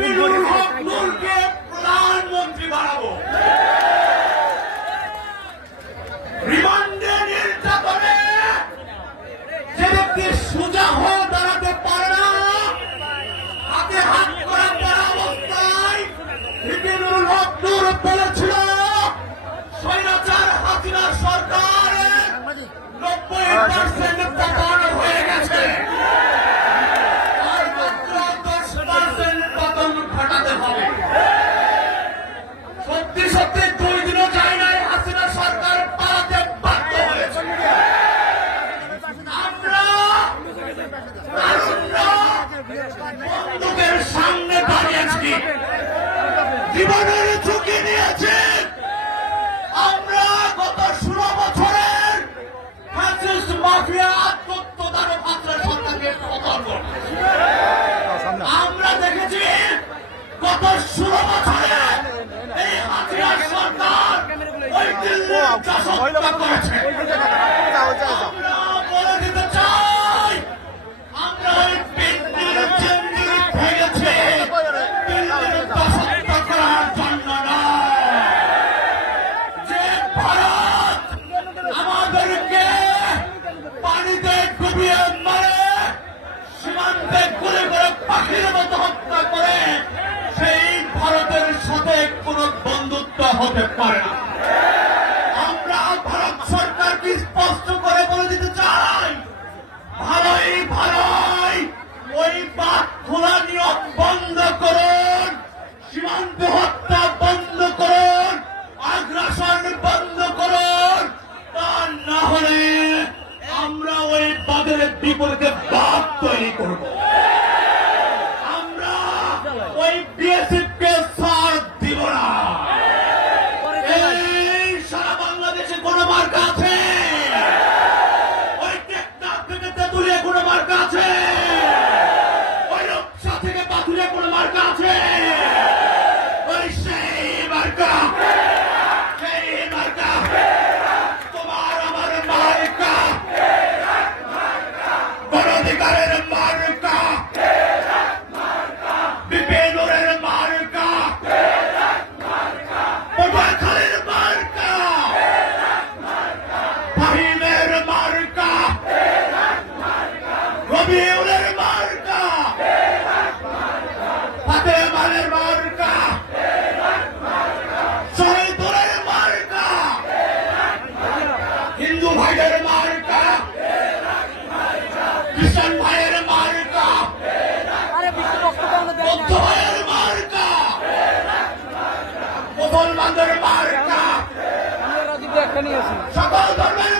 বিপিনুল হক নূরকে প্রধানমন্ত্রী বানাবো। রিমান্ডে নির্যাতনে যে ব্যক্তি সোজা হয়ে দাঁড়াতে পারে না, হাতে হাত করা পড়া অবস্থায় বিপিনুল হক নূর বলেছিল স্বৈরাচার হাসিনা সরকারের 90% পতন হয়ে গেছে, আর মাত্র 10% পতন ঘটাতে হবে। সত্যি সত্যি 2 দিনও যায় নাই হাসিনা সরকার পালাতে বাধ্য হয়েছে। আমরা বন্দুকের সামনে দাঁড়িয়েছি, জীবনের ঝুঁকি নিয়েছে। আমরা গত 16 বছরের ফ্যাসিস্ট মাফিয়া আত্মদানব হাসিনা সরকারকে পতন করতেছি। আমরা দেখেছি গত 16 বছরে এই হাসিনা সরকার ওই দিল্লির দাসত্ব করেছে। আমরা বলে দিতে চাই, আমরা ওই দিল্লির চিন্নি ভেঙেছি দিল্লির দাসত্ব করার জন্য নয়। যে ভারত আমাদেরকে পানিতে ডুবিয়ে মারে, সীমান্তে গুলি করে পাখির মতো হত্যা করে, সেই ভারতের সাথে কোনো বন্ধুত্ব হতে পারে না। আমরা ভারত সরকারকে স্পষ্ট করে বলে দিতে চাই, ভালোই ভালোই ওই বাদ খোলা নিয়োগ বন্ধ করুন, সীমান্ত হত্যা বন্ধ করুন, আগ্রাসন বন্ধ করুন। তা না হলে আমরা ওই বাদের বিপরীতে বাদ তৈরি করব। আমরা ওই বিএসএফকে ছাড় দিব না। এই সারা বাংলাদেশে কোন মার্কা আছে? ওই টেকনাফ থেকে তেঁতুলিয়া কোন মার্কা আছে? ওই রূপসা থেকে পাথুরিয়া কোন মার্কা আছে? ওই সেই মার্কা, সেই মার্কা তোমার আমার মার্কা, গণঅধিকারের মার্কা, বিপিনুরের মার্কা, পটুয়াখালীর মার্কা, ফাহিমের মার্কা, রবিউলের মার্কা, ফাতেমার মার্কা, শহীদুলের মার্কা, হিন্দু ভাইদের মার্কা, খ্রিস্টান ভাইয়ের মার্কা, বৌদ্ধ ভাইয়ের মার্কা, মুসলমানদের মার্কা, সকল ধর্মের